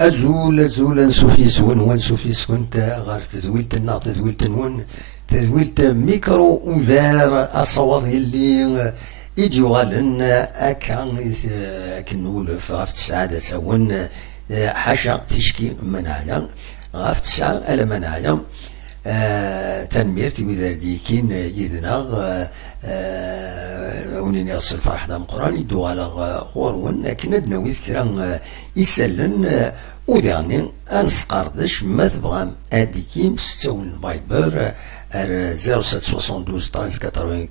أزول نسوفي سون ونسوفي سون غار تدويلت نون تدويلت ميكرو أوفير الصوت اللي يجي غالن كنقول في السعادة سون حاشا تشكي منايا غاف تسعة ألا منايا تنميرتي وذرديكين يدنا ونين يصل فرح دام قران يدو على غورون كنا نويت كرا يسلن وداني انسقاردش ما تبغام اديكيم ستون فايبر 0772 13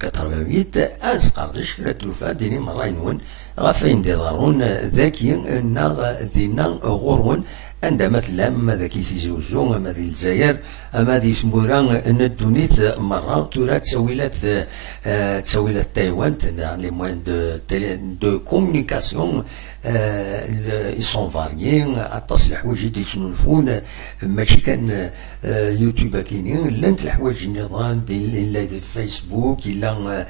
88 انسقاردش كلا تلوفا ديني مراينون غافين دي ضارون ذاكي نا دينا غورون عندما تلام ذاكي سيزوزو ما ذي الجزائر اما ذي ثمورا ان الدونيت مرة تورا تسويلات تايوان لي موان دو كومونيكاسيون ils sont variés اتصل الحوايج اللي يتنولفون ماشي كان يوتيوب كاينين لا انت الحوايج النظام دي فيسبوك الا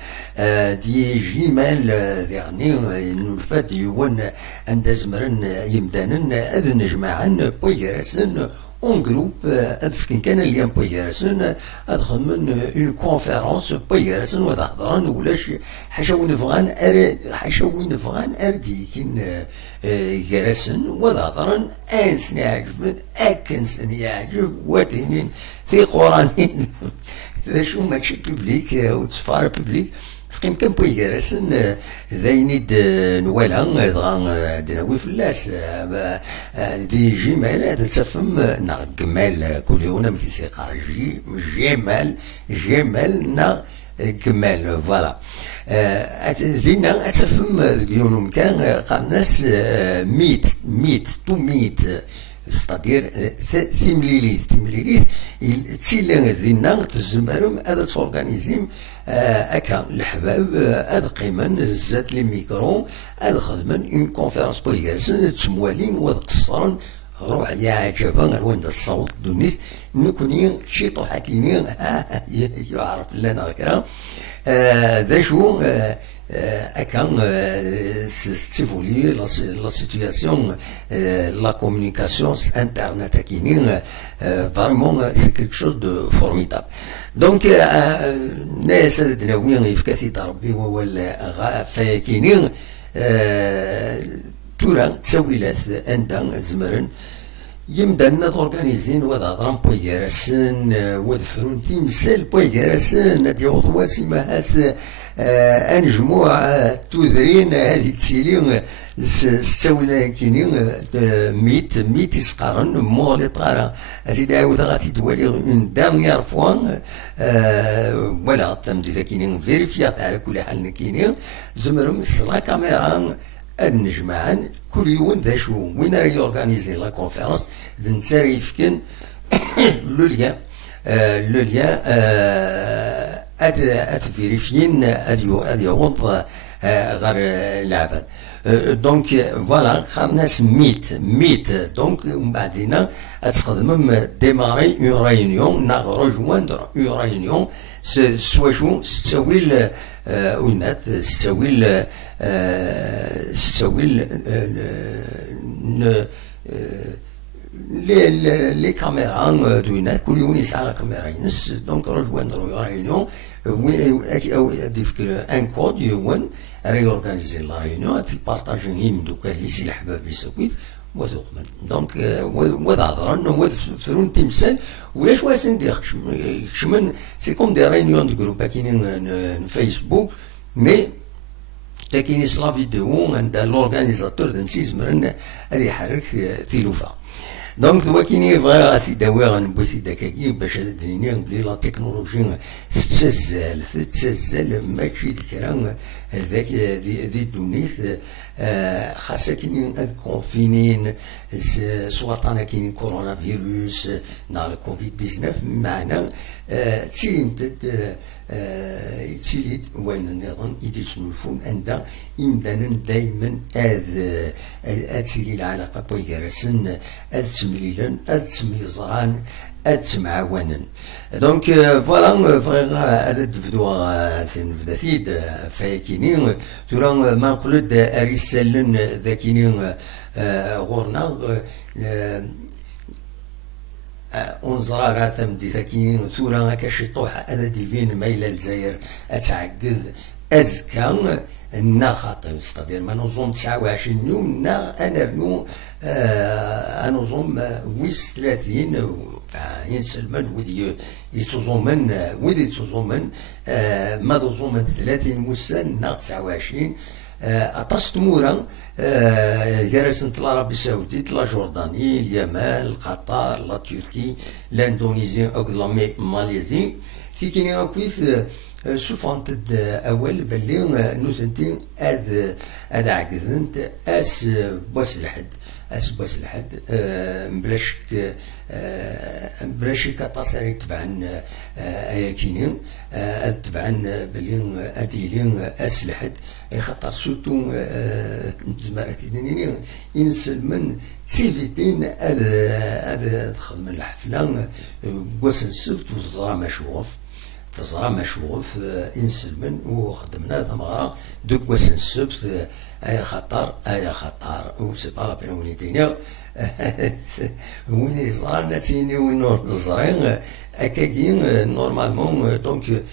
دي جيميل يعني نولفات يوان عند زمرن يمدانن اذ نجمعن بويرسن اون جروب ادفكن كان اللي بويرسن ادخل من اون كونفيرونس بويرسن وضعضان ولاش حشاوين فغان ارديكن جرسن وضعضان انس يعجب اكنس يعجب ودينين في قرانين شو ماشي ببليك وتفار ببليك تقيم كان بويرسن ذاينيد نوالا دغا دناوي فلاس دي جيمال هذا تفهم نا جمال كل يوم مكيسي قارجي جمال نا جمال فوالا دينا تفهم يوم كان قالناس ميت ستادير ثيمليليث تسيلا دينا تزمرم هذا تورغانيزيم هكا الحباب هذا قيمن زات لي ميكرو هذا خدمن اون كونفيرونس بويرسن تموالين وتقصرن روح يا عجبا غير وين الصوت دونيت نكوني شي طوحه كيني يعرف لنا غير ذا شو quand s'évolue la situation, la communication internet vraiment c'est quelque chose de formidable. Donc ناس دناوين يفكثي ربي هو فاكينين تورا تسويلات عندها زمرن يمدنا تورغانيزين وضعضران بويرسن وذفرون تيمسال بويرسن هادي عضوة سيماهات انجموع تودرين هذه تسيلي ستاولا كينين ميت يسقارن مولي طارا هذه دعوة غادي توالي اون دارنيير فوا فوالا تمدي كينين فيريفيات على كل حال كينين زمرهم لا كاميرا نجمعان كل يوم ذا شو وين راهي يورغانيزي لا كونفيرونس ذا نساري يفكن لو ليان اد فيريفيين اد يوض غير العباد دونك فوالا خرناس ميت دونك ومن بعدين تخدمم ديماري اون ريونيون ناغ رجواندر اون ريونيون سواشو ستسويل وينات ستسويل لي كاميرا دوينات كل يوم يسعى كاميرا ينس دونك رجواندر ريونيون ديفك ان كود يوان ريورغانيزي لا ريونيون في بارطاجي دوكا يسي الحباب يسويت وثقمن دونك وضعضرن وثرون تمثال ولاش واسن دي خشمن سي كوم دي ريونيون دو جروب كاينين فيسبوك مي تاكيني لا فيديو عند لورغانيزاتور دنسيز مرن هذا يحرك ثيلوفا دونك دوا كيني بغا غادي داوي غنبوسي داكاكي باش دنيا بلي لا تكنولوجي تتسزل ماشي الكلام هذاك دي دونيت خاصة كاينين كونفينين سواء انا كاين كورونا فيروس نهار كوفيد 19 معنا تيلي وين النظام يدي تسولفون عندها يمدانا دايما تيلي العلاقة بويرسن تمليلا تميزران أتمعاونن. دونك فوالا فغيغ هذا تبدو تنبدا فايكيني تورا ما نقولد أريسالن ذاكيني غورنا ونزرا راه تمدي ثاكين ثورا هكا شي طوح هذا ديفين مايله الجزائر اتعقد ازكى نا خاطر ستادير ما نظن 29 يوم نا انرنو انظن ويس 30 ينسلمن ودي يتوزومن ودي يتوزومن ما تظن 30 موسن نا 29 أطاس تمورا جرسنت العربية السعودية لا جورداني اليمن قطر لا تركي لاندونيزي أو لا ماليزي كيكيني أكويس سوفانت أول بلي نوثنتي أد عقدنت أس بوس الحد بوس الحد بلاشك أطاسري تبعن أياكيني تبعن بلي أديلين أس الحد خاطر سورتو زمارات دينيني ينسلمن تيفيتين هذا دخل من الحفلة بوس السبت وتزرع مشوف ينسلمن وخدمنا ثمرة دوك وسن السبت أي خطر وسي با لا بين وليدينا وين يزرع نتيني وين نور تزرعين أكاكين نورمالمون دونك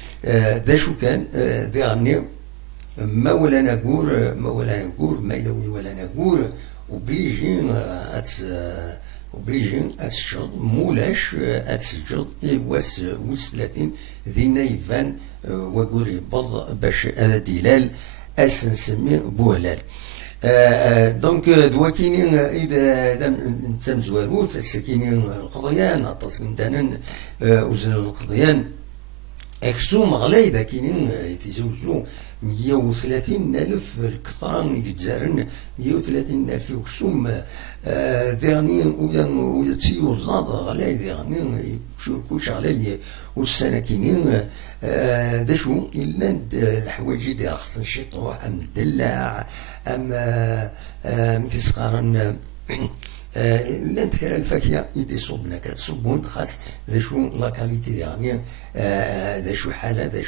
دا شو كان ديغني ما ولا نقول ما يلوي ولا نقول وبليجين أتسجد مولاش أتسجد وس 30 ذي نيفان وقوري بض باش دلال أسنسمي بوهلال. دونك دواكيني إذا تمزوارو تسكيني القضيان أتصل دانن وزن القضيان اكسوم غلاي ذا كاينين يتزوجوا 130,000 الكثران يتزارن 130,000 يكسوم ديرني ويا تسيو زاد غلاي ديرني كلشي غلاي والسنة كاينين دا شو إلا الحوايج ديال خصن شي طروح أم الدلاع أم كيسقارن لا نتكلم الفاكهة يدي صوبنا كتصبون خاص ذا شو لا كاليتي يعني ذا شو حالة ذا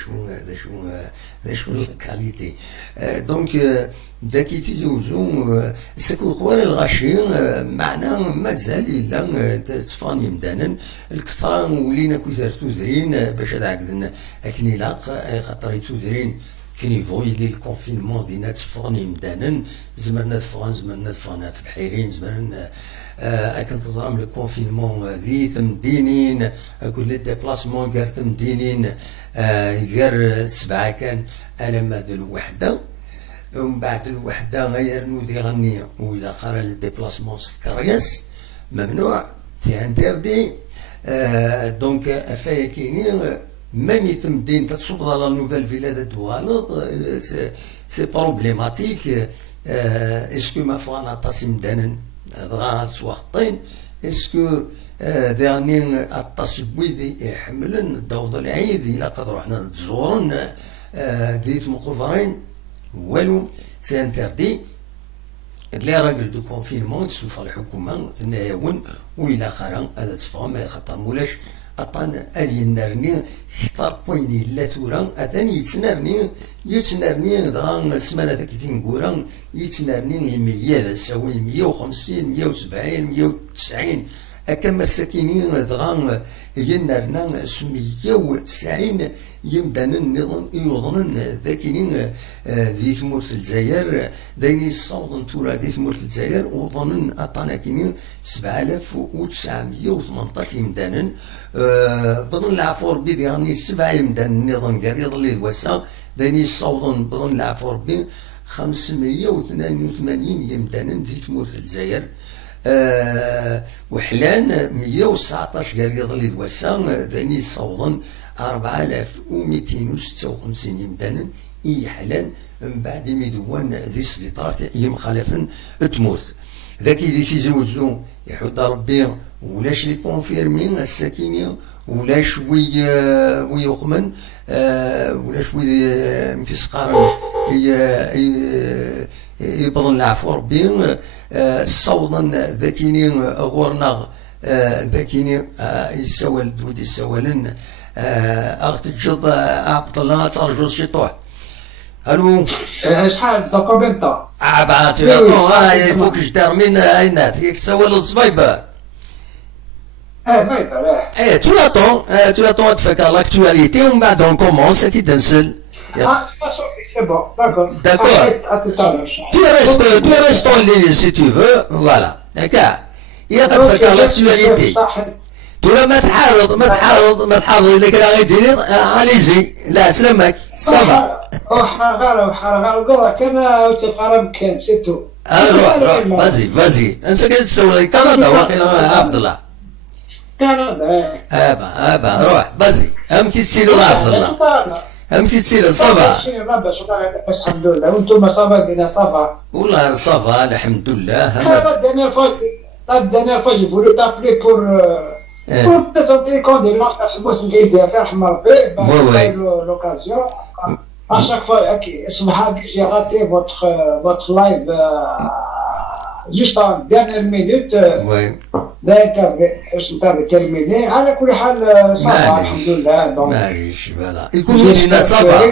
شو الكاليتي دونك داكي تيزوزو سكو خوار الغاشي معنا مازال إلا تفاني مدانا الكثرة ولينا كوزار تودرين باش عقدنا أكني لاق خاطر تودرين كاين يبغوا يلي الكونفينمون دينا تفغني مدانا زمرنا تفغن زمرنا تفغنا تبحيرين زمرنا كنت تظلم الكونفينمون ذي تمدينين كل ديبلاسمون كار تمدينين غير 7 كان انا ما دل وحده ومن بعد الوحده غير نودي غني وإلى خرا الديبلاسمون سكرياس ممنوع تي دونك افايا كاينين ماني تمدين تصب على النوفيل فيلا د دوالط سي بروبليماتيك اسكو ما فانا طاسم دانن دغا سواخطين اسكو داني التصبوي يحملن الدوض العيد الا قد رحنا تزورن ديت مقفرين والو سي انتردي لي راجل دو كونفينمون تسوف الحكومه تناون والى خرا هذا تفهم خاطر مولاش أطان أدي النرني اختار بويني لا ثورا أثاني يتنرني دغا سمانة كيتين كورا يتنرني 100 تساوي 150 170 190 هكا مساكينين دغا ينرنا 190 يمدان يوضنن ذاكينين ذي ثمورة الجزائر دايني الصوضن تورا ذي ثمورة الجزائر وظنن أطانا كينين 7918 يمدانن بظن العفور بي يعني 7 يمدان نظام قريض اللي الوسا دايني الصوضن بظن العفور بي 582 يمدانن ذي ثمورة الجزائر وحلان 119 قريض اللي الوسا دايني الصوضن 4256 يمدانا يحلان من بعد ميدوان ذي السبيطار يمخالفن تموت ذاك اللي تيزوجو يحود ربي ولاش لي كونفيرمين الساكينين ولاش ويقمن ولاش مكيسقارن يبضن العفو ربي الصوضن ذاكينين غورنا ذاكيني يسول دودي يسولن أخت الجد عبد الله ترجو شطوح الو شحال دو كومبيان طون؟ بعد يفوك جدار من عينات يسول الصبيبة فايبر tu l'attends de faire l'actualité, on va donc commencer qui d'un seul. C'est bon, d'accord. D'accord. À tout à l'heure. Tu restes en ligne si tu veux, voilà. D'accord. Il y a de faire l'actualité. Tu la ما تحرض إلا كان غيدير allez-y لا سلامك ça va. وحرغ كان تفقر مكان سيتو. روح vas-y أنت كتسول كندا واقيلا عبد الله. كندا. روح vas-y أهم كي تسير عبد الله. أهم كي تسير صافا. الحمد لله وانتم صافا دينا صافا. والله صافا الحمد لله. La dernière fois, je voulais t'appeler pour présenter les condoléances à ce boss qui a fait l'occasion. À chaque fois, j'ai raté votre live juste en dernière minute. Je t'avais terminé. على كل حال صافا الحمد لله. معليش فوالا. يكون وجهنا صافا.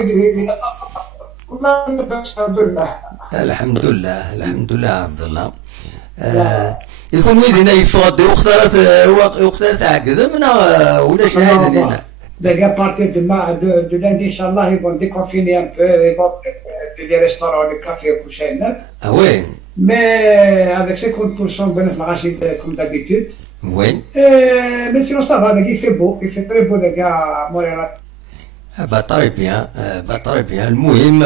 الحمد لله عبد الله. يكون ويدنا يفضي واختارت عقد من ولا شي حاجه لينا. À partir de lundi, Inch'Allah, ils vont déconfiner un peu, ils vont les restaurants, les cafés, coucher. Ah oui. Mais avec 50% de Rachid comme d'habitude. Oui. Mais sinon ça va, il fait beau, il fait très beau les gars à Montréal. très bien, المهم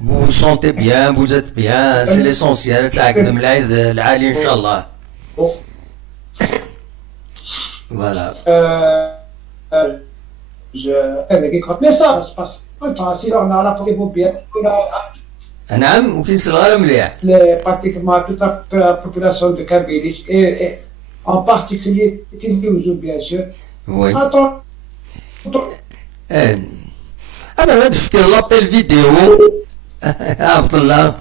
vous vous sentez bien, vous êtes bien, c'est l'essentiel. تعقد من العيد العالي إن شاء الله. Voilà. Mais ça se passe. Sinon on a la portée bien. نعم وكينسى الغلا مليح. Pratiquement toute la population de Kabylie et en particulier Tizi Ouzou bien sûr. Oui. أنا ما تفكر لابيل فيديو عبد الله.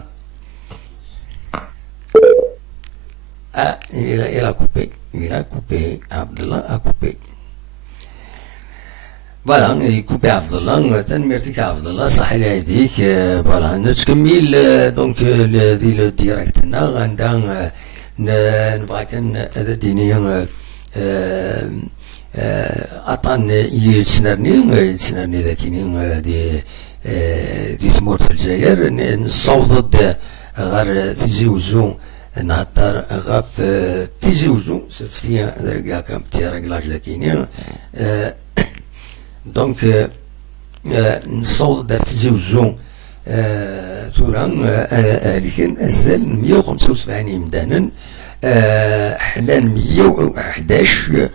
il a coupé عبد الله a coupé. فوالا يكوبي عبد الله تنميرتك عبد الله صحي لي يديك. فوالا نتكمل دونك دي لو ديريكتنا غندا نبغى كان هذا ديني أطان يتسنرني ذاكيني دي تمور الجزائر نصوض غير تيزي وزو نهضر غاف تيزي وزو سفتي دركا كام تي رجلاج ذاكيني دونك نصوض دار تيزي وزو تورا لكن أزال 175 مدانا حلان 111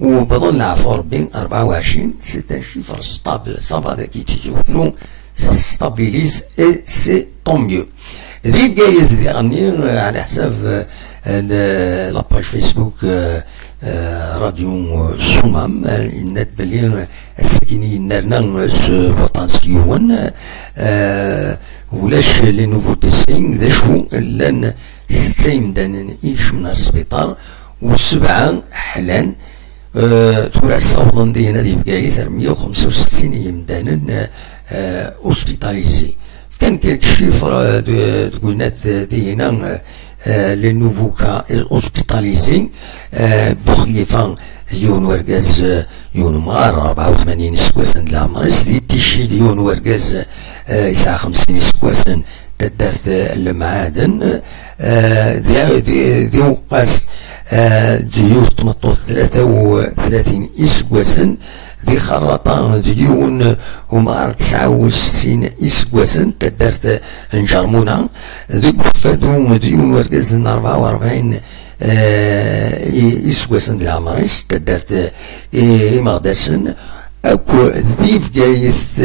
وبظن العفور بين 24 c'est un chiffre stable ça va toujours ça stabilise et c'est tant mieux. ذي جايز ذي على حساب لاباج فيسبوك راديو صمام النت بلي الساكنين نرنا وطن سيوان ولاش لي نوفو تيسين ذا شو لان 60 دان ايش من السبيطار وسبعة حلان تورا الصوضن دينا دي بقايث 165 يمدانا اوسبيتاليزي كان كيك شيفر تقولنات دينا لي نوفو كا اوسبيتاليزي بخليفة يون ورقاز يون مغار 84 سكواسن العمر سدي تيشي يون ورقاز يسعى 50 سكواسن تدارت المعادن دي وقاس ديور تمطوط 33 إسكواسن ذي خراطة ديون ومغار 69 إسكواسن تدارت نجرمونا ذي كفادو ديون ورقازن 44 إسكواسن العمريس تدارت مغداسن أكو ذي فقايث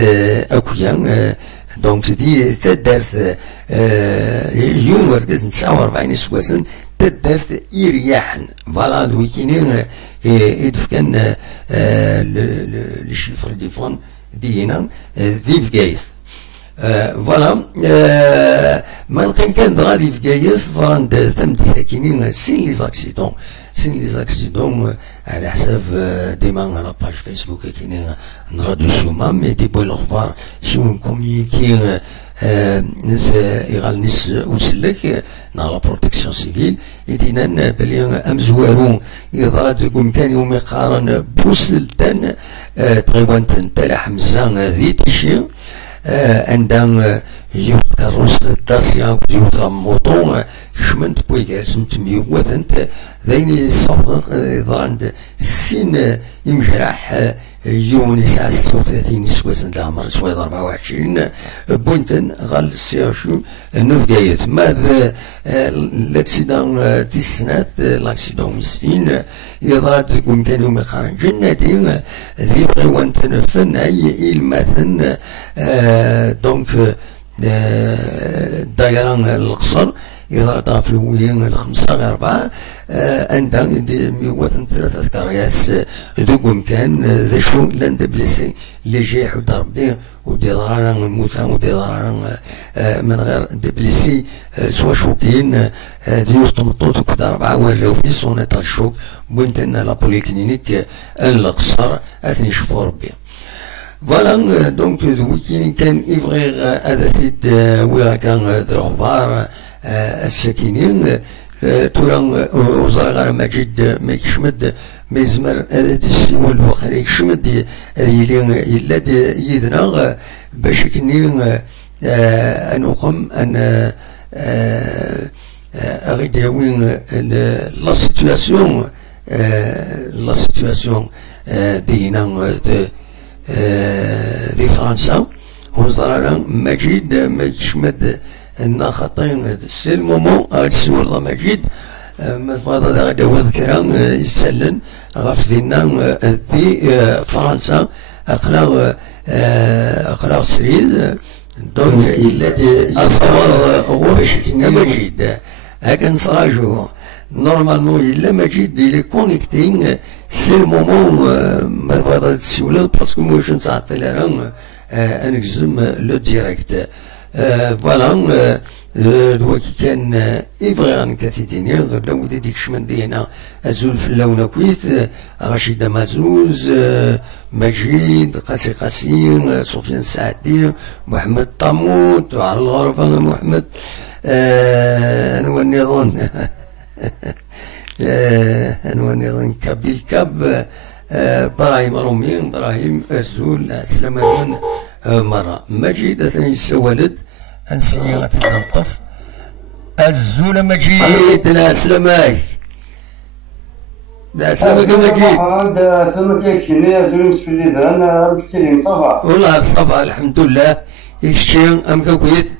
أكويا دونك دي تدارت يون ورقاز 49 إسكواسن تدارت إرياحا فوالا دويكيني إدف كان لي شيفر دي فون دينا دي فقايث فوالا ما نلقى كان غادي فقايث فران تمدي كاينين سين لي زاكسيدون سين لي زاكسيدون على حساب ديما على باج فيسبوك كاينين راديو سوما مي دي بو الاخبار شو كومونيكي يغالنيس وسلك نا لا بروتيكسيون سيفيل يدينا بلي امزوارو يضرب كان يوم يقارن بوسلتان تقريبا تلا حمزه ذي تشي عندها يوت كاروس داسيا يوت موطون شمنت بويكا سمت ميوثنت ذيني الصفق ضاند سين يمجرح يوني ساعة 36 سواسن العمر سويد 24 بوينتن غال سياشو نفقايت ماذا لاكسيدان تسنات لاكسيدان مسين يضاد كون كان يوم يقارن جناتي ذي غيوانتن فن اي المثن دونك دايران القصر إذا ضاف الوين الخمسة غير أربعة عندها ميوثن ثلاثة كرياس دوكم كان ذا شو لان دبلسي اللي جاي حد ربي ودي ضرارا الموتى ودي ضرارا من غير دبلسي سوا شوكين ديور طمطوط وكدا أربعة وراوي صونيت الشوك بوينتنا لا بوليكلينيك القصر أثني شفو ربي فوالا دونك دوكين كان إفغيغ أدثيت ويغا كان الأخبار الساكنين تورا وزارة غير مجد ما يكشمد ما يزمر هذا السيول الوقت يكشمد يلاد يدنا باش كني نقوم أن أغيد يوين لا سيتواسيون دينا دي فرنسا وزارة مجد ما يكشمد إن خطين سي المومون غتسول الله مجيد مفاضل غدا وذكران يتسلن غفدينا في فرنسا أخلاق سريد دونك إلا أصور غوش كنا مجيد هكا نصراجو نورمالمون إلا مجيد إلي كونيكتين سي المومون مفاضل تسول باسكو موش نتعطل أنا أنجزم لو ديريكت فوالا دواكي كان إفغيان كثيتيني غير لو ديك شمن دينا أزول في اللون كويت رشيدة مازوز مجيد قاسي قاسين سفيان سعدي محمد طاموت وعلى الغرفة محمد نوني ظن نوني ظن كابيل كاب براهيم رومين براهيم أزول سلمان مرة مجيد أثني السوالد أنسيغة النطف الزول مجيد لا سلاماي لا سلامك مجيد هذا سلامك يكشني أزول مسفلي ذان بكتيرين صباح والله صباح الحمد لله يكشين أم كويت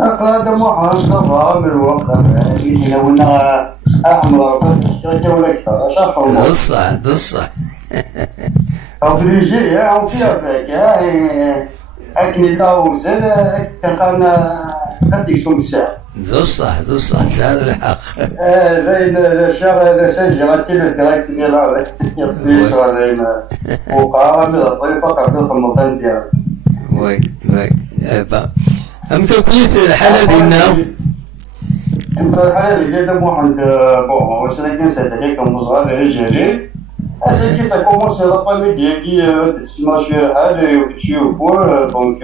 أقرأ دموعها صباح بالوقت اللي لو أنها أحمر كنت ولا أكثر أشافه الصح الصح أو فريجي أو فيها فيك أكني الله وزل تلقانا قديك شو مساء الصح سهل الحق زين الشغل شجرة دراك ديال يطيش ولا وقع من الطريق فقط في المكان ديالك وي أم كويس الحالة ديالنا الحالة ديالنا مو عند بون واش انا كنسى هذاك كمصغر رجالي أسأل ça commence l'après-midi qui dimanche à tu pour donc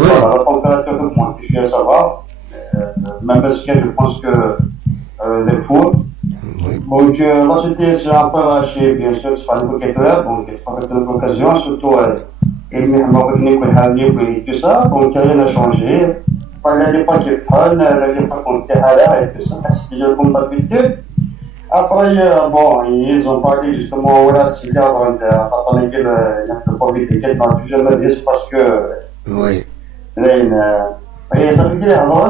voilà, la température de moins je suis ça va même parce que je pense que les pours donc la situation a pas lâché bien sûr c'est pas le cas donc c'est pas l'occasion surtout il m'a montré que حالي et tout ça donc rien n'a changé pas les pas qui prennent les pas qu'on était à l'air et tout ça c'est déjà comme d'habitude. Après, bon, ils ont parlé justement, voilà, s'il y a le Covid dans le sujet de parce que. Oui. Et ça veut dire, alors,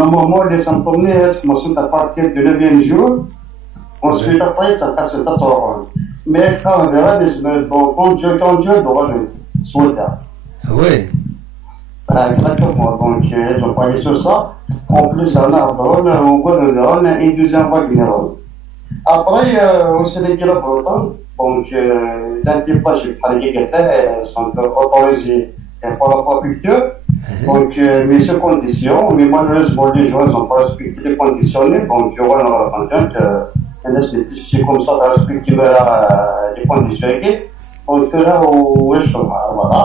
normalement, les symptômes commencent à partir du 9e jour. Ensuite, après, ça passe le temps. Mais quand on verra, quand Dieu doit le souhaiter. Oui. Exactement, donc ils ont parlé sur ça. En plus, on a une deuxième vague minérale. Après, au Sénégal, donc, l'équipage sont autorisés pour la producteur. Donc, mais ces conditions, mais malheureusement, les joueurs n'ont pas respecté les conditions, donc il y aura une rencontre. C'est comme ça, respecter les conditions. Donc, là, où est-ce qu'on va, voilà.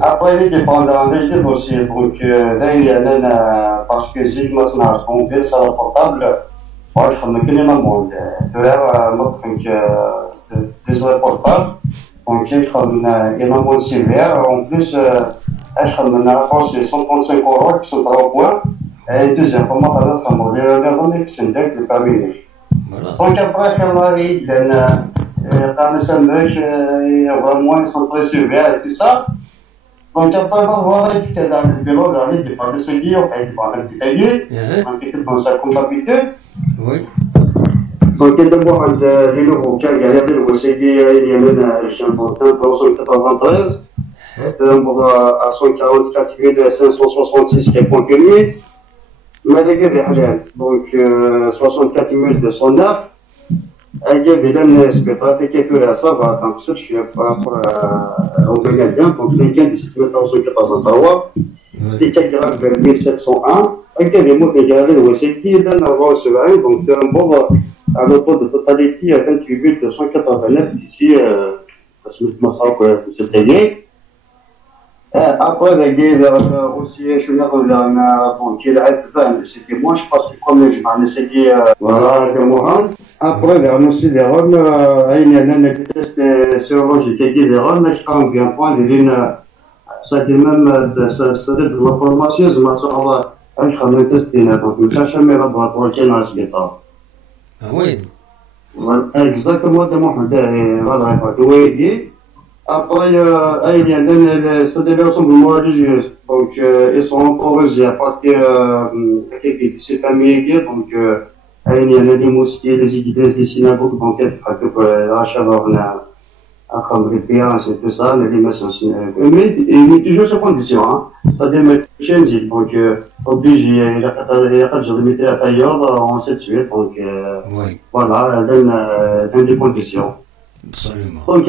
Après, il dépend des dossiers. Donc, parce que si je me trompe, ça va portable. Ouais, je me connais le monde. De là, c'est plus reportable. Donc, il y a énormément de sévère. En plus, c'est 135 € qui sont au point. Et deuxièmement, les qui sont le permis. Donc, après, il y a vraiment, ils sont très sévères et tout ça. Donc, après, on va dans le bureau, dans les départs de série, on va être détaillé, on est dans sa comptabilité. Oui. Donc, il y a d'abord les nouveaux cas, il y a le CDI, il y a le Chambertin pour 193, à 144 566 qui est continué. Mais il y a des halal, donc 64 209. Il y a des lames spectrales qui est ça va, donc ça, je suis par rapport au Bégadien, donc les gains de 183, des calculs vers 1701, il y a des mots qui arrivent au CDI, il y a un se va, donc à l'auto de totalité à 28 289 d'ici cette année. Après, il y a aussi, je suis là dans c'était moi, je pense que comme je m'en essayé, voilà, des mois. Après, il y a aussi des rôles, il y a un test sérologique, il y a des rôles, je crois bien point, ça dit même, ça dit de la formation, je m'en sors, je crois un test, donc je cherche mes laboratoires qui est dans le hospital. Ah oui. Exactement, voilà, oui, dit. Après, il y a cette élection religieuse, donc ils sont autorisés à partir de ces familles, donc il y a les mosquées, les églises, les synagogues, donc l'achat d'armes, et tout ça, les dimensions. Mais il y a toujours ces conditions, hein. Ça démarre changer, donc obligé, il y a pas de limiter la tailleur, on sait de suite, donc voilà, dans des conditions. Absolument. Donc,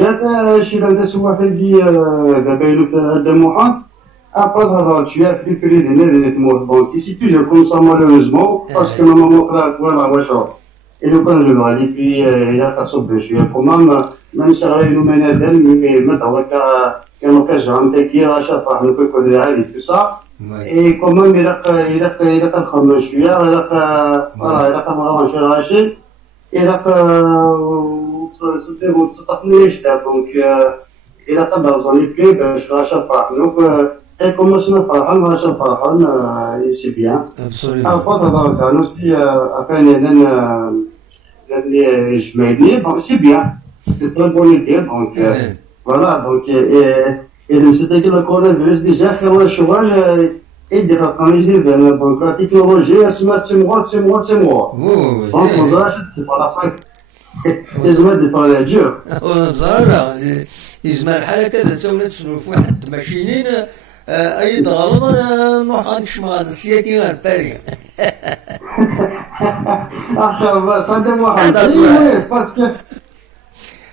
je suis là de ce matin qui de moi. Après, tu as pris des délais de moi. Donc, ici, je comme ça, malheureusement, parce que normalement, voilà, voiture. Et le point de l'heure, et puis, il y a 400 je suis quand même si elle nous mène d'elle, mais maintenant, il y a une occasion, qui est rachat par le peu de l'aide et tout ça. Et quand même, il a 400 je suis là, voilà, il a 400 je suis racheté. Et là, c'était donc, il a pas dans les pieds, je rachète par donc, et comme je ne parle pas, je parle, et c'est bien. Absolument. Après, dans le cas, aussi, après, je m'ai dit, bon, c'est bien. C'était très bonne idée, donc, voilà, donc, et c'était que le coronavirus, déjà, qu'il y a le cheval, et des organiser donc, la technologie, elle se met, c'est moi. Donc, on rachète, c'est pas la fin. يزمد يطلع جير زرع يزمر حالة كذا سوينا تسلف واحد ماشينين أي ضغط نروح نشمال سياتي غير باري بس هذا واحد باسكو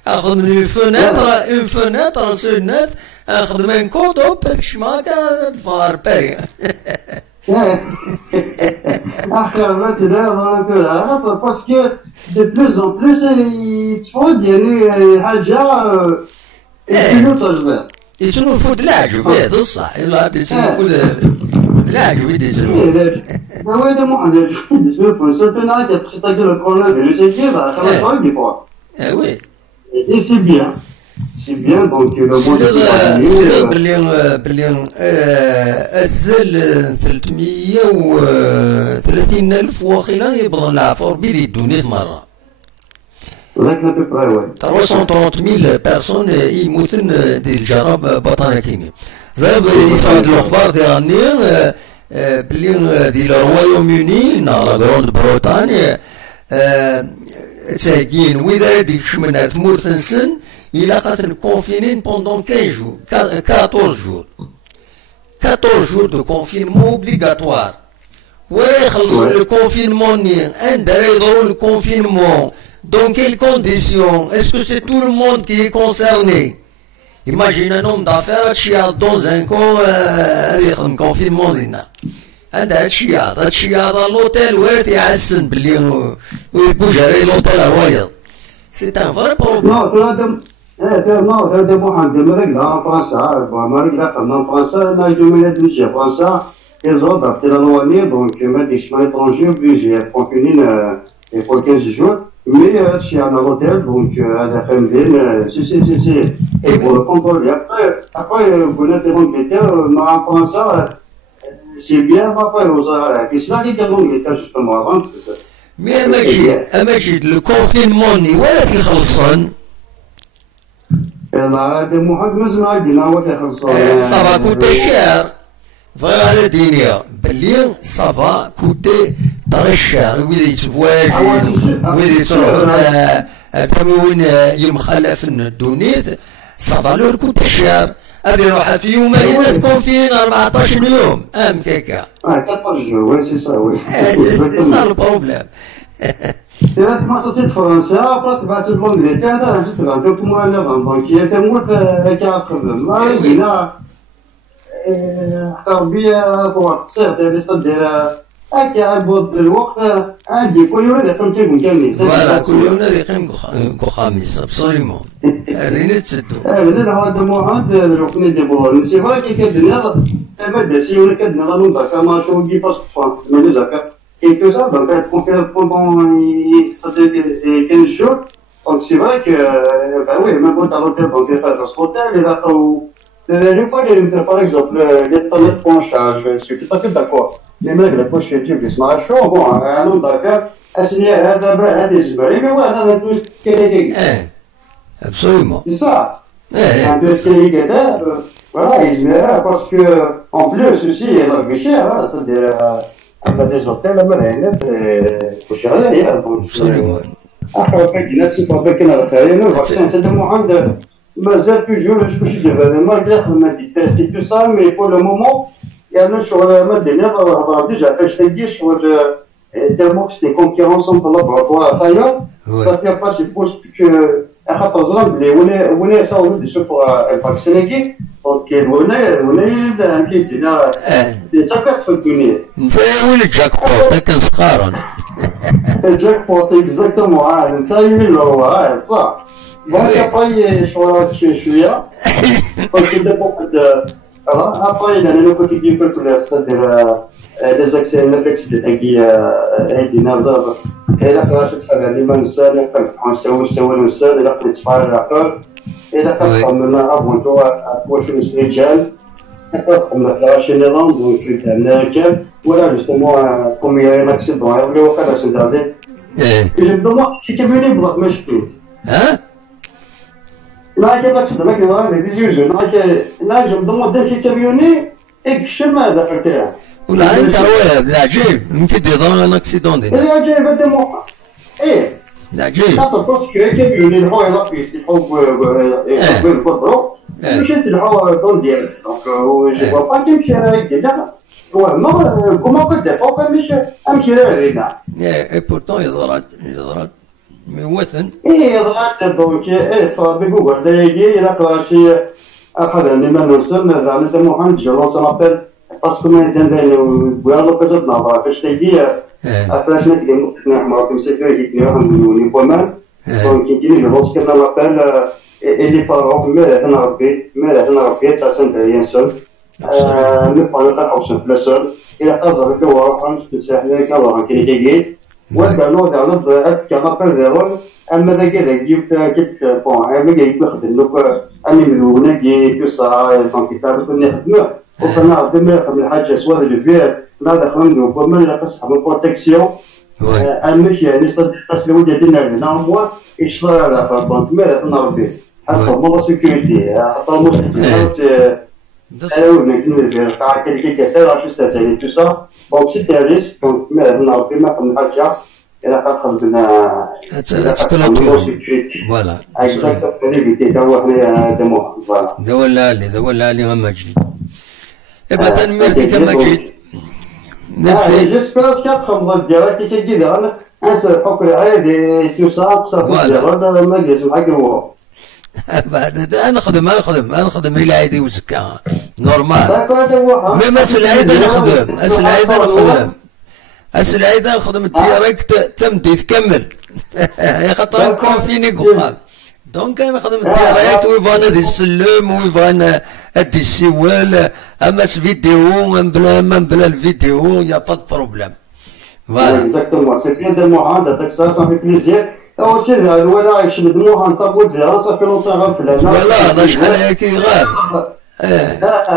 أخذ من une fenêtre سنات أخذ من كودو بتشمال كفار باري parce que de plus en plus il يعني حاجة يتنوفوا العجب هذا الصح إلا يتنوفوا العجب يتنوفوا هذا مو عندك يتنوفوا surtout là que c'est que le coronavirus est qui va ça va pas quoi oui et c'est bien donc le monde باللي أزل 330,000 واخيلا يبغى العفور بيدي الدنيا مرة 330,000 بيرسون يموتن ديال الجرب بطانتيني زعما يفاد الأخبار ديالني باللي ديال الرويوم-يوني لا غروند بريطانيا تاكين وإذا ديك شمنات مورثنسن il a été confiné pendant 15 jours, 14 jours. 14 jours de confinement obligatoire. Ouais, le confinement, le confinement. Dans quelles conditions? Est-ce que c'est tout le monde qui est concerné? Imagine un homme d'affaires هادشي dans un coin يخدم confinement ديالنا هذا هادشي لوطيل ولا تيعسن باللي ويبوجاري لوطيل الوايض سي ان فري بروبليم. Non, de Mohamed, de Merigla en França, Merigla en França, là, il dominait de l'Égypte França, ils ont adapté la loi, donc, mettre des chemins étrangers obligés d'être confinés pour 15 jours. Mais, je suis à l'hôtel, donc, à la FMD, si, et pour le contrôler. Après, vous n'êtes pas Angleterre, mais en França, c'est bien, après, vous avez, puis c'est là qu'il y a l'Angleterre, justement, avant que ça. Mais, Majid, le confinement, ni ولا كيخلصن. Ça va coûter cher. Vraiment, الدنيا باللي ça va coûter très cher. ويلي تفواج ويلي تروحون فهموا وين يمخلفن الدونيت ça va leur coûter cher. هذه يروح في يومين تكون فين 14 يوم كيكا. 14 jours, oui, c'est ça, oui. C'est ça le problème. Et là, tu m'as sorti de français, après tu vas te demander, t'es là, tu te rends compte, moi, là, donc, il y a des mots qui a problème. Il y a, التربية تصير تستدير هكا عبود الوقت عندي كل يوم يقيم كيف كامل. فوالا كل يوم يقيم خامس ابسوليمون. هذين تسدو. بدنا هذا موعد ركن ديبول سي فري كي كدنا بدا سي ولا كدنا نوضا كما شو دي باس فون من زكا et que ça donc être confiné pendant ça fait 15 jours donc c'est vrai que ben oui même quand à l'hôtel donc il fait dans l'hôtel il va une fois par exemple les toilettes en charge je suis tout à fait d'accord les mecs les poches qui disent ما شو bon انا ذاك اسني هذا زبالي mais هذا tout ce qui est absolument c'est ça un peu ce qui est voilà ils me parce que en plus aussi il est cher c'est-à-dire أما des hôtels مثلا وشغالين absolument. أخر نفس البابكين الخيرين الفاكسين سدموا عند مازال توجور شكون يدير هذا ما يخدم هذه تيست تو سا مي بور لو مومون يعني شغل ما دينا هضر ديجا فاش تلقي شغل تيرموكس دي كونكيرونس اونتر لابوراتوار تايا صافي با سي بوس que خاطر زران بلي وين يساوي يشوفوا الفاكسين كي دونك وين كيدينا تاكا في الدنيا انت وين الجاك بوت كنسقارن الجاك بوت اكزاكتومون انت يمين هو صح دونك ابري شويه دونك دابا ابري انا كنت كيف كل استدير les accès l'inflexibilité qui هذه نظر إذا كانت هذا اللي ما نسال نسوي نسال إذا كنت تفعل العقل إذا كنت عملنا أبونتو واش الرجال خدمنا في راشي النظام دونك كنا كان ولا جوستومون كوم ينكسدون ولا وقع سندالي جبدوا كي كميني بضغط مشكل ها لا كيف تخدم لك نظام دي زوج لا جبدوا داك كي كميوني اكشم هذا قلت ولا انت هو العجيب يمكن يضرب ان اكسيدون دي العجيب هذا مو ايه العجيب خاطر باسكو كيبيوني الهوا يلقي يحب البطرو مشيت الهوا دون ديالك دونك جو فوا با كيمشي لا هو ما كوما قد فوق امشي لهنا اي بورتون يضرب موثن ايه يضرب دونك ايه فبيقول ده يجي يلقى شي اخذني من نوصل هذا محمد جلوس رابيل parce que maintenant بيان لوكازات نهضر فاش تيجي فاش نكلم معكم سيكوريتي نحن نيبومان دونك يجيني الروس كنا لابيل اللي فارغ ماذا نربي تاسن بيان سول نبقى نقاوس بلاصه الى قصر في وراء نسحنا كلا كي تيجي ودا نوض على الضغط كما قال ذا اما ذاك جبت كيف بون اما جاي نخدم لك اني مذونا جي توصا دونك تعرف نخدمه وكنا عندنا قبل حاجه سواد الفير هذا خلنا وكمان نقص من بروتيكسيون اما يعني صدق تسلو ديالنا هنا هو يشرى على فالبنك ماذا نربي حتى مو سيكوريتي حتى مو انا نكمل القاعه كي كثير راح تستهزئ تو سا دونك سي تيريس دونك ماذا نربي ما قبل حاجه الى خدمنا فوالا اكزاكتومون تي دوا حنا دمو فوالا دوا لي غماجي إبا ميرتي كما جيت نفسي جيسبر كتخمض ديالك كي كيدير انسى الحكر عادي توسع صافي ديال ما لازم حاجه هو بعد نخدم الى عيدي وزكا نورمال. مي اسل العيد نخدم الديريكت تمدي تكمل خاطر كونفيني قخام. دونك انا نخدم الديريكت ويبغانا دي السلم ويبغانا ادي السوال اما فيديو من بلا الفيديو يا با دو بروبليم. فوالا اكزاكتومون سي بيان دو موهان داك سا صافي بليزير. او سي الولا يشمد موهان طابود لها صافي لونطا غافل فوالا هذا شحال هاكي غاب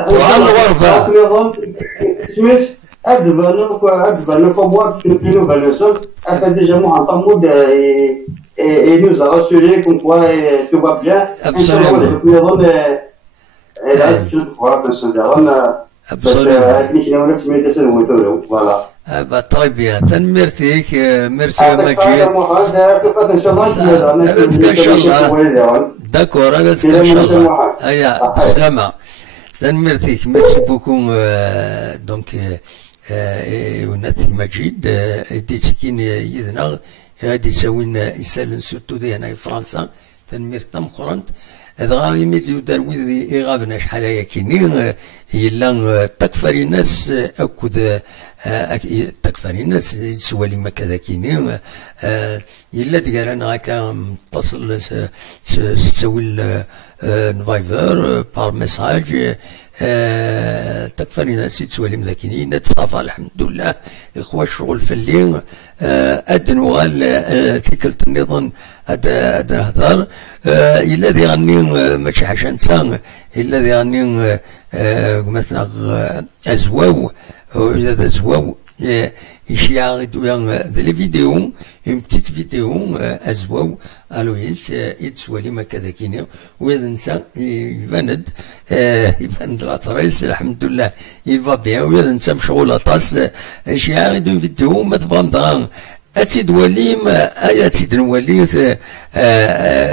وعلى الغرفة سميس أدبر كوموار كيلو بالوسون أتا ديجا موهان طابود et nous a rassuré comme quoi tout va bien. Absolument. Très bien. Merci Majid. D'accord, merci beaucoup. Donc, Majid, غادي يساوينا يسالن سورتو هنا في فرنسا تنمير تمخرنت هذا غادي يميت دار ويدي يغابنا شحال هيا كيني يلا تكفر الناس اكد تكفر الناس سوالي ما كذا كيني يلا ديال انا هكا متصل تسوي نفايفر بار ميساج تكفر الناس تسوالي مذاكيني نتصافى الحمد لله اخوة الشغل في الليل ادن وغال تيكلت النظام اد نهضر الا ذي غني ماشي حاجه نسى الا ذي غني مثلا ازواو اذا ازواو يشيع غدويا ذي فيديو بتيت فيديو ازواو الو يتسوالي ما كذا كيني واذا نسى يفند العطريس الحمد لله يفا بيان واذا نسى مشغول طاس يشيع غدويا فيديو ما تفهم أتيد وليم أتيد نولي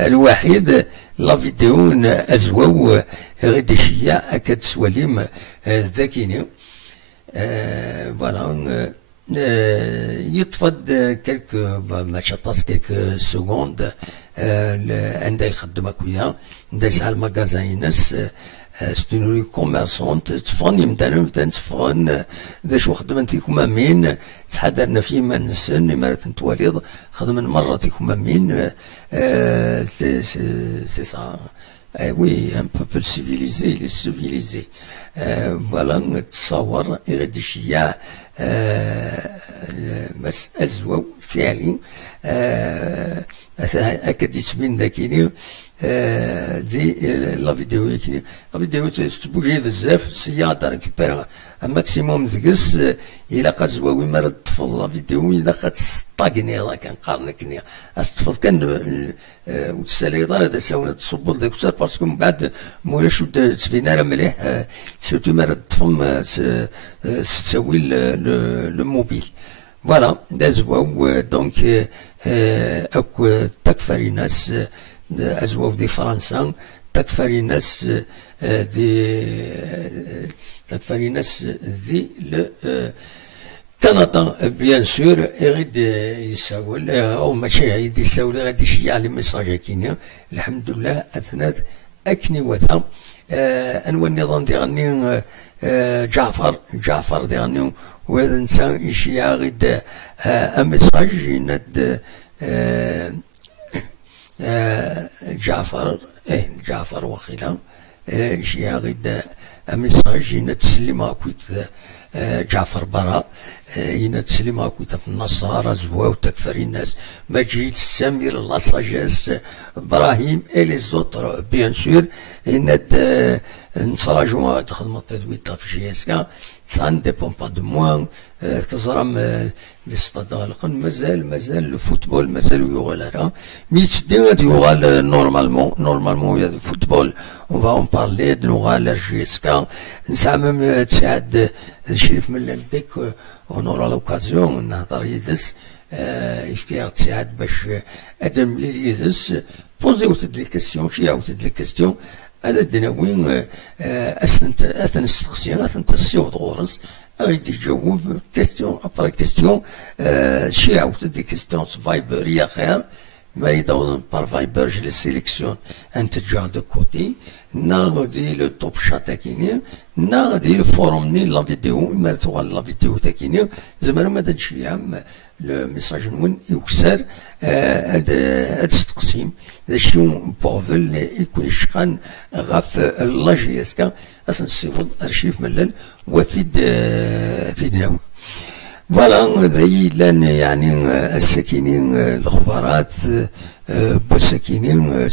الوحيد لا فيديو أزواو غادي شيا أكاد سواليم ذاكيني فوالا يطفد كالك ماشي طاس كالك سكوند عندها يخدم اكويا عندها يسعى الماكازان ناس ستونوري كوميرسونت تفغني مدانا تفغن دا شو خدمت كيما مين تحضرنا في ما نسن مرات نتواليض خدمنا مرة كيما مين سي سا وي ان بو بو سيفيليزي لي سيفيليزي فوالا نتصور غادي شيا مس ازواو سالي اكاد يتبين داكيني دي لا فيديو يكني لا فيديو تبوجي بزاف السياده ريكوبير ماكسيموم ذكس الا قد زواوي ما تطفل لا فيديو الا قد ستاغني راه كنقارنكني استفض كان وتسالي دار هذا ساونا تصبل داك الساعه باسكو من بعد مولاش تفينا راه مليح سيرتو ما تفهم تساوي لو موبيل فوالا دا زواو دونك اكو تكفري ناس أزواج دي فرنسا تكفري ناس دي كندا بيان سور يغيد يساول او ماشي يغيد يساول غادي يشيع لي ميساج كينيا الحمد لله اثناء اكني وثا انو النظام ديالني جعفر ديالني وهذا انسان يشيع غيد ميساج يند جعفر وخيلا شي غيد ميساج ينتسلم اكويت جعفر برا ينتسلم اكويت في النصارى زواو تكفري الناس مجيد سمير لاساجيس ابراهيم اي لي زوتر بيان سور يند نصراجو تخدم التدوير في جيسكا ça ne dépend pas de moi تزرم لي ستاد غلقن مازال الفوتبول مازال يغال هذا مي تدي غادي يغال نورمالمون يا الفوتبول اون فا اون بارلي نغال جيسكا نسعى تساعد شريف من لديك اونورا لوكازيون نهضر يدس يفكر تساعد باش ادم اللي يدس بوزيو تد لي كيستيون شي تد لي كيستيون هذا الدناوين اثن استخسيان اثن تسيوض غورس غادي يجاوب كيستيون ابري كيستيون شي عاود دي كيستيون فايبر يا خير مريض par Viber je les sélectionne نتجه de côté نغدي لو توب شات تاكيني نغدي الفورم ني لا فيديو إما تغال لا فيديو تاكيني زعما ما تجي عام لو ميساج نون يكسر هاد التقسيم شنو بوفل يكون شقان غاف لاجي اسكا اسنسيفض ارشيف ملل وثيد تيدناوي فوالا ذي لان يعني السكينين الخبرات بالسكينين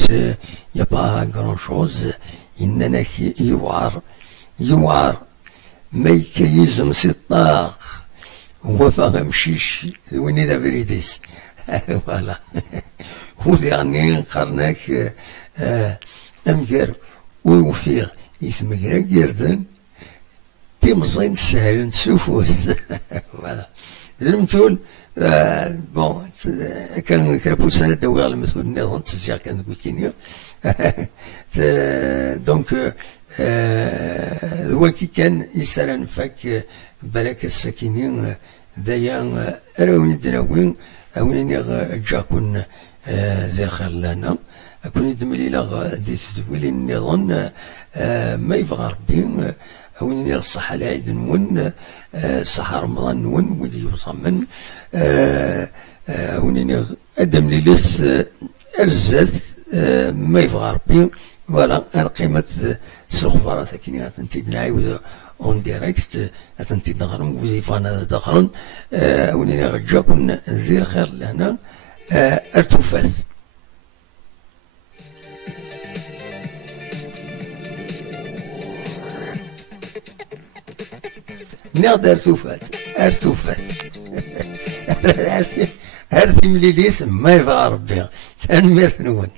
يا با غران شوز اننا يوار ما يكيزم سطاق هو فاهم شيش وين ذا فريديس فوالا وذي قرناك امجر ويوفير يسمى جردن تيمزين سهل نسوفوس فوالا زرمتول بون كان كربوسانا داوي على مثل النظام تسجع كان ويكينيا دونك الوقت كان يسرى نفك بلاك السكينين ذايا راوني دراوين أوني جاكون ذي الخير لنا أكون يدملي لغا دي تدويل النظام ما يبغى ربي أوني الصحة العيد نون الصحة رمضان نون وذي يصمن أوني أدم ليلث أرزث ما يبغى ربي ولا قيمة سلخفارة ثكيني أنتي نعاود اون ديريكت أنتي دغرم وظيفانا دغرن أوني غجاكن ذي الخير لنا أرتوفاث ناخد أرتوفات هرتي مليليس ما يبغى ربي تنمير نون